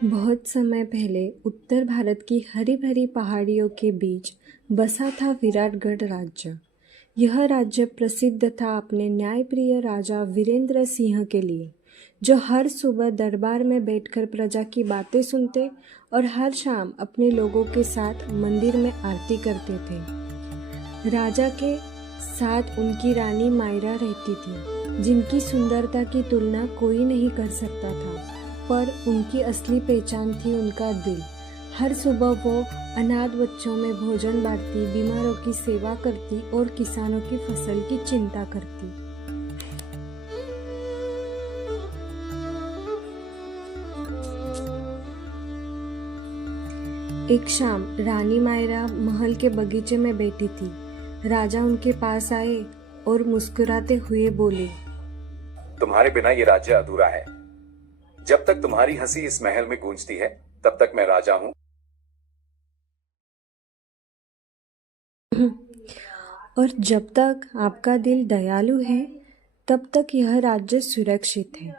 बहुत समय पहले उत्तर भारत की हरी भरी पहाड़ियों के बीच बसा था विराटगढ़ राज्य। यह राज्य प्रसिद्ध था अपने न्यायप्रिय राजा वीरेंद्र सिंह के लिए, जो हर सुबह दरबार में बैठकर प्रजा की बातें सुनते और हर शाम अपने लोगों के साथ मंदिर में आरती करते थे। राजा के साथ उनकी रानी मायरा रहती थी, जिनकी सुंदरता की तुलना कोई नहीं कर सकता था। पर उनकी असली पहचान थी उनका दिल। हर सुबह वो अनाथ बच्चों में भोजन बांटती, बीमारों की सेवा करती और किसानों की फसल की चिंता करती। एक शाम रानी मायरा महल के बगीचे में बैठी थी। राजा उनके पास आए और मुस्कुराते हुए बोले, तुम्हारे बिना ये राज्य अधूरा है। जब तक तुम्हारी हंसी इस महल में गूंजती है, तब तक मैं राजा हूं। और जब तक आपका दिल दयालु है, तब तक यह राज्य सुरक्षित है।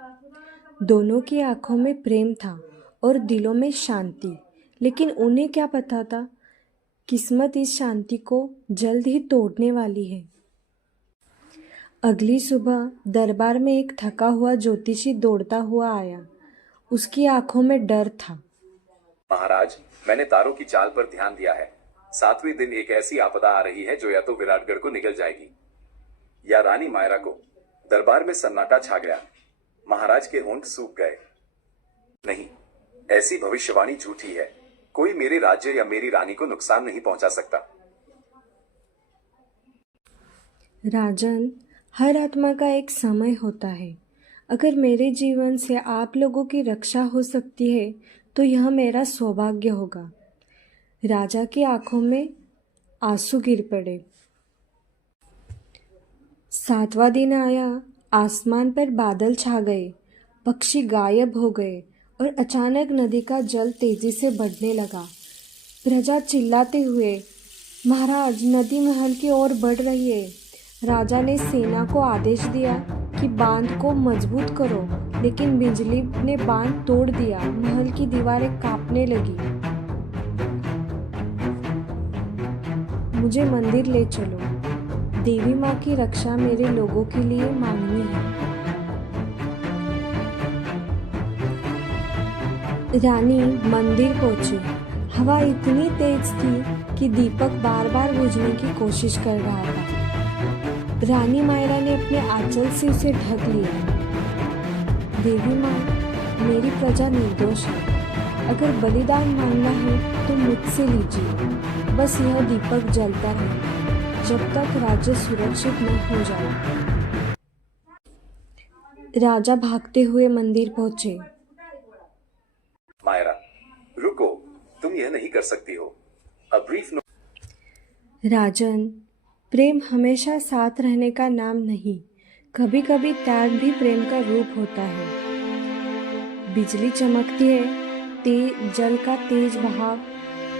दोनों की आंखों में प्रेम था और दिलों में शांति, लेकिन उन्हें क्या पता था, किस्मत इस शांति को जल्द ही तोड़ने वाली है। अगली सुबह दरबार में एक थका हुआ ज्योतिषी दौड़ता हुआ आया। उसकी आंखों में डर था। महाराज, मैंने तारों की चाल पर ध्यान दिया है। 7वें दिन एक ऐसी आपदा आ रही है जो या तो विराटगढ़ को निगल जाएगी या रानी मायरा को। दरबार में सन्नाटा छा गया। महाराज के होंठ सूख गए। नहीं, ऐसी भविष्यवाणी झूठी है। कोई मेरे राज्य या मेरी रानी को नुकसान नहीं पहुंचा सकता। राजन, हर आत्मा का एक समय होता है। अगर मेरे जीवन से आप लोगों की रक्षा हो सकती है तो यह मेरा सौभाग्य होगा। राजा की आंखों में आंसू गिर पड़े। 7वां दिन आया। आसमान पर बादल छा गए, पक्षी गायब हो गए और अचानक नदी का जल तेजी से बढ़ने लगा। प्रजा चिल्लाते हुए, महाराज, नदी महल की ओर बढ़ रही है। राजा ने सेना को आदेश दिया कि बांध को मजबूत करो, लेकिन बिजली ने बांध तोड़ दिया। महल की दीवारें कांपने लगी। मुझे मंदिर ले चलो। देवी माँ की रक्षा मेरे लोगों के लिए मांगनी है। रानी मंदिर पहुंची। हवा इतनी तेज थी कि दीपक बार बार बुझने की कोशिश कर रहा था। रानी मायरा ने अपने आंचल से उसे ढक लिया। देवी माँ, मेरी प्रजा निर्दोष है। अगर बलिदान मांगना है तो मुझसे लीजिए। बस यह दीपक जलता रहे जब तक राज्य सुरक्षित न हो जाए। राजा भागते हुए मंदिर पहुंचे। मायरा, रुको, तुम यह नहीं कर सकती हो। A brief note। राजन, प्रेम हमेशा साथ रहने का नाम नहीं, कभी कभी त्याग भी प्रेम का रूप होता है। बिजली चमकती है, जल का तेज बहाव।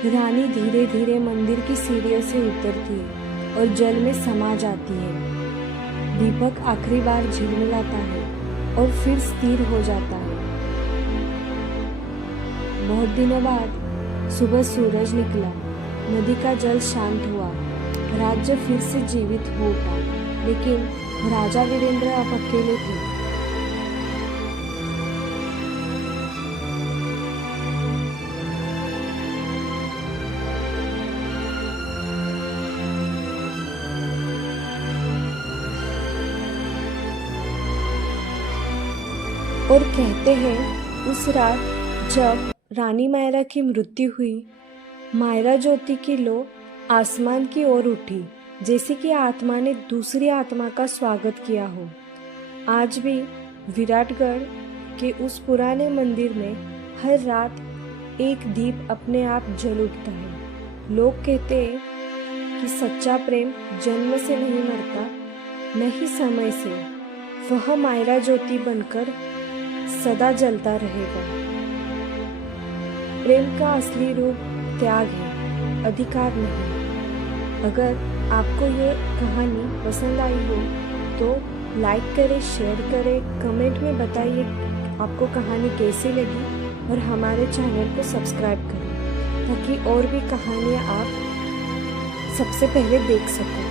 रानी धीरे धीरे मंदिर की सीढ़ियों से उतरती है और जल में समा जाती है। दीपक आखिरी बार झिलमिलाता है और फिर स्थिर हो जाता है। बहुत दिनों बाद सुबह सूरज निकला। नदी का जल शांत हुआ। राज्य फिर से जीवित हो उठा, लेकिन राजा वीरेंद्र अब अकेले थे। और कहते हैं उस रात जब रानी मायरा की मृत्यु हुई, मायरा ज्योति की लो आसमान की ओर उठी, जैसे कि आत्मा ने दूसरी आत्मा का स्वागत किया हो। आज भी विराटगढ़ के उस पुराने मंदिर में हर रात एक दीप अपने आप जल उठता है। लोग कहते हैं कि सच्चा प्रेम जन्म से नहीं मरता, न ही समय से। वह मायरा ज्योति बनकर सदा जलता रहेगा। प्रेम का असली रूप त्याग है, अधिकार नहीं। अगर आपको ये कहानी पसंद आई हो तो लाइक करें, शेयर करें, कमेंट में बताइए आपको कहानी कैसी लगी। और हमारे चैनल को सब्सक्राइब करें ताकि और भी कहानियाँ आप सबसे पहले देख सको।